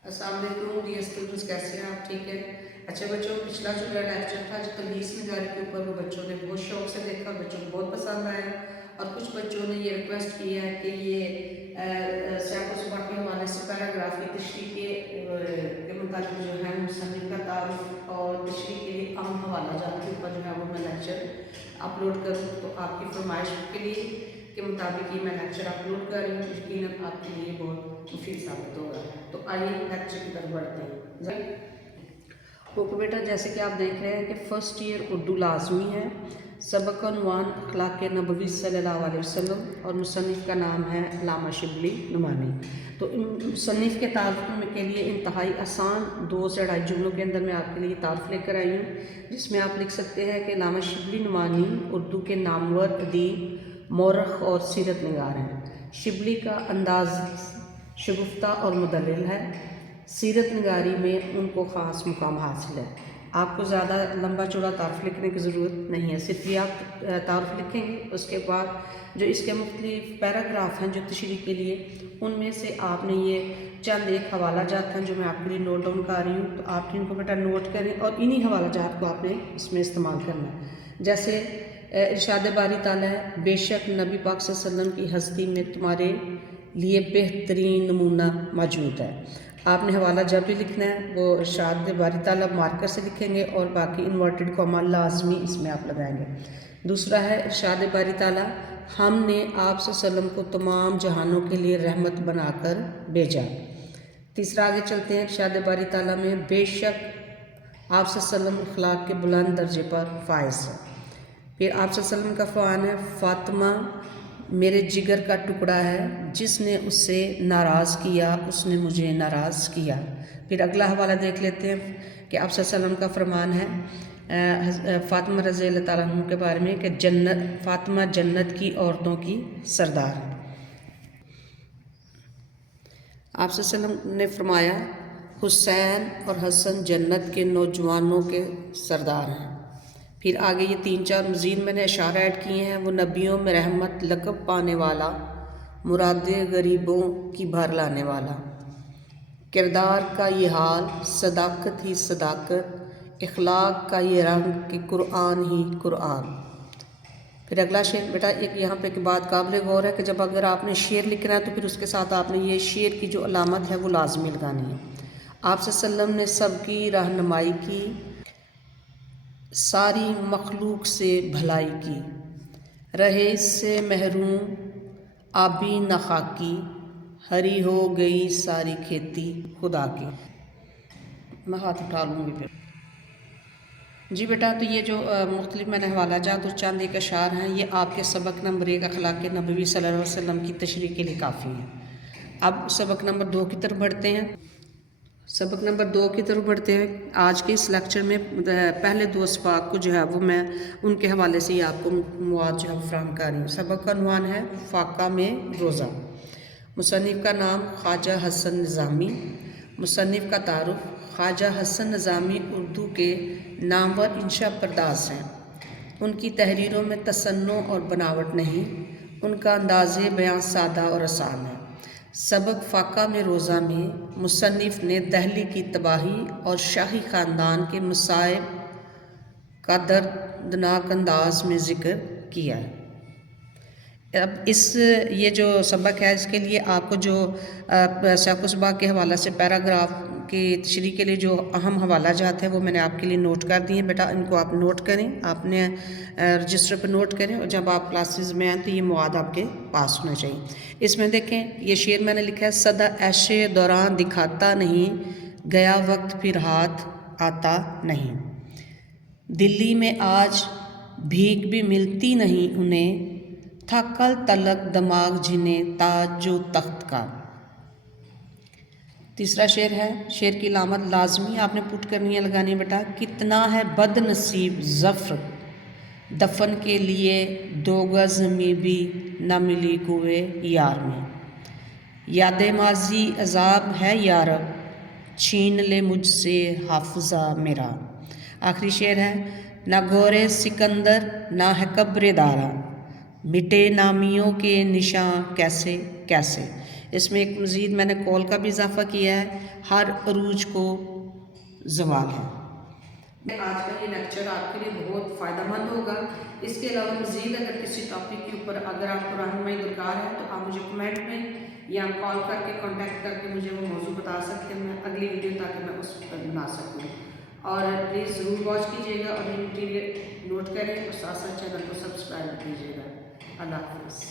अस्सलाम वालेकुम dear students, कैसे हैं आप? ठीक है। अच्छा बच्चों, पिछला जो मेरा लेक्चर था जो तमीज़ निगारी के ऊपर, वो बच्चों ने बहुत शौक से देखा, बच्चों को बहुत पसंद आया। और कुछ बच्चों ने ये रिक्वेस्ट की है कि ये सियाक़ व सबाक़ के हवाले से पैराग्राफ की तशरीह के मुताबिक जो है मुसन्निफ़ का तारुफ़ और तशरीह के लिए अहम हवाला जात के ऊपर जो है वो मैं लेक्चर अपलोड करूँ। तो आपकी फरमाइश के लिए के मुताबिक ये मैं लेक्चर अपलोड कर रही हूँ। यकीनन आपके लिए बहुत मुफीद साबित होगा। तो आइए लेक्चर की तरफ बढ़ते हैं। ओके बेटा, जैसे कि आप देख रहे हैं कि फ़र्स्ट ईयर उर्दू लाजमी है। सबक उन्वान अखलाक नबवी सल्लल्लाहु अलैहि वसल्लम और मुसन्निफ़ का नाम है अल्लामा शिबली नुमानी। तो मुसन्निफ़ के तारुफ़ के लिए इंतहाई आसान 2 से 2.5 जुमलों के अंदर मैं आपके लिए तारुफ़ लेकर आई हूँ, जिसमें आप लिख सकते हैं कि अल्लामा शिबली नुमानी उर्दू के नामवर अदीब, मौरख़ और सीरत निगार हैं। शिबली का अंदाज़ शगुफ्ता और मुदल्लिल है। सीरत निगारी में उनको ख़ास मुकाम हासिल है। आपको ज़्यादा लंबा चौड़ा तारुफ़ लिखने की ज़रूरत नहीं है, सिर्फ ये आप तारुफ़ लिखेंगे। उसके बाद जो इसके मुख्तलिफ पैराग्राफ हैं जो तशरीह के लिए, उनमें से आपने ये चंद एक हवाला जात हैं जो मैं आपके लिए नोट डाउन कर रही हूँ। तो आप इनको बेटा नोट करें और इन्हीं हवाला जात को आपने इसमें इस्तेमाल करना है। जैसे इरशाद बारी ताला है, बेशक नबी पाक सल्लल्लाहु अलैहि वसल्लम की हस्ती में तुम्हारे लिए बेहतरीन नमूना मौजूद है। आपने हवाला जब भी लिखना है वो इरशाद बारी ताला मार्कर से लिखेंगे और बाकी इन्वर्टेड कॉमा लाजमी इसमें आप लगाएंगे। दूसरा है इरशाद बारी ताला, हमने आप सल्लम को तमाम जहानों के लिए रहमत बनाकर भेजा। तीसरा आगे चलते हैं इरशाद बारी ताला में, बेशक आप सल्लम अखलाक के बुलंद दर्जे पर फायज़ है। फिर आप सल्लम का फ़रमान है, फ़ातिमा मेरे जिगर का टुकड़ा है, जिसने उससे नाराज़ किया उसने मुझे नाराज़ किया। फिर अगला हवाला देख लेते हैं कि आप सल्लम का फरमान है फ़ातिमा रज़ी अल्लाह ताला अन्हा के बारे में कि फ़ातिमा जन्नत की औरतों की सरदार है। आप सल्लम ने फरमाया, हुसैन और हसन जन्नत के नौजवानों के सरदार हैं। फिर आगे ये 3-4 मज़ीद मैंने इशारा ऐड किए हैं। वो नबियों में रहमत लक़ब पाने वाला, मुरादे गरीबों की भर लाने वाला, किरदार का ये हाल, सदाकत ही सदाकत, इखलाक का ये रंग कि कुरान ही कुरान। फिर अगला शेर बेटा, एक यहाँ पे की बात काबिल गौर है कि जब अगर आपने शेर लिखना है तो फिर उसके साथ आपने ये शेर की जो अलामत है वो लाजमी लगानी है। आप सल्लम ने सबकी रहनुमाई की, सारी मखलूक से भलाई की, रहे इससे महरूम आबी न खाकी, हरी हो गई सारी खेती खुदा की। मैं हाथ उठा लूँगी फिर। जी बेटा, तो ये जो मुख्तलिफ मैंने हवाला जात और चंद एक अशार हैं, ये आपके सबक नंबर 1 अखलाक नबवी सल्लल्लाहु अलैहि वसल्लम की तशरीह के लिए काफ़ी हैं। अब सबक नंबर 2 की तरफ बढ़ते हैं। सबक नंबर 2 की तरफ बढ़ते हैं। आज के इस लेक्चर में पहले 2 असबाक को जो है वो मैं उनके हवाले से ही आपको मवाद जो है फराहम कर रही हूँ। सबक का उन्वान है फाका में रोज़ा। मुसन्निफ़ का नाम ख्वाजा हसन निज़ामी। मुसन्निफ़ का तारुफ़, ख्वाजा हसन निज़ामी उर्दू के नामवर इंशा परदास हैं। उनकी तहरीरों में तसन्नो और बनावट नहीं, उनका अंदाज़े बयान सादा और आसान है। सबक फ़ाका में रोज़ा में मुसन्निफ़ ने दहली की तबाही और शाही ख़ानदान के मसाइब का दर्दनाक अंदाज में ज़िक्र किया है। अब ये जो सबक है इसके लिए आपको जो सियाक़ व सबाक़ के हवाला से पैराग्राफ की तशरीह के लिए जो अहम हवाला जात है वो मैंने आपके लिए नोट कर दिए। बेटा इनको आप नोट करें, आपने रजिस्टर पर नोट करें और जब आप क्लासेस में आएँ तो ये मवाद आपके पास होना चाहिए। इसमें देखें ये शेर मैंने लिखा है, सदा ऐशे दौरान दिखाता नहीं, गया वक्त फिर हाथ आता नहीं। दिल्ली में आज भीख भी मिलती नहीं उन्हें, था कल तलक दिमाग जिन्हें ताज जो तख्त का। तीसरा शेर है, शेर की लामत लाजमी आपने पुट करनी है, लगानी है बेटा। कितना है बदनसीब ज़फ़्र, दफन के लिए 2 गज़ में भी न मिली कुए यार में। याद माजी अजाब है यारब, छीन ले मुझसे हाफ़िज़ा मेरा। आखिरी शेर है, ना गोरे सिकंदर ना है कब्र दारा, मिटे नामियों के निशान कैसे कैसे। اس میں ایک مزید میں نے قول کا بھی اضافہ کیا ہے، ہر عروج کو زوال ہے۔ آج کا یہ لیکچر آپ کے لیے بہت فائدہ مند ہوگا۔ اس کے علاوہ مزید اگر کسی ٹاپک کے اوپر اگر آپ کو رہنمائی درکار ہے تو آپ مجھے کمنٹ میں یا کال کر کے کانٹیکٹ کر کے مجھے وہ موضوع بتا سکتے ہیں، میں اگلی ویڈیو تاکہ میں اس پر بنا سکوں۔ اور پلیز ضرور واچ کیجیے گا اور یہ مٹیریل نوٹ کریں اور ساتھ ساتھ چینل کو سبسکرائب کیجیے گا۔ اللہ حافظ۔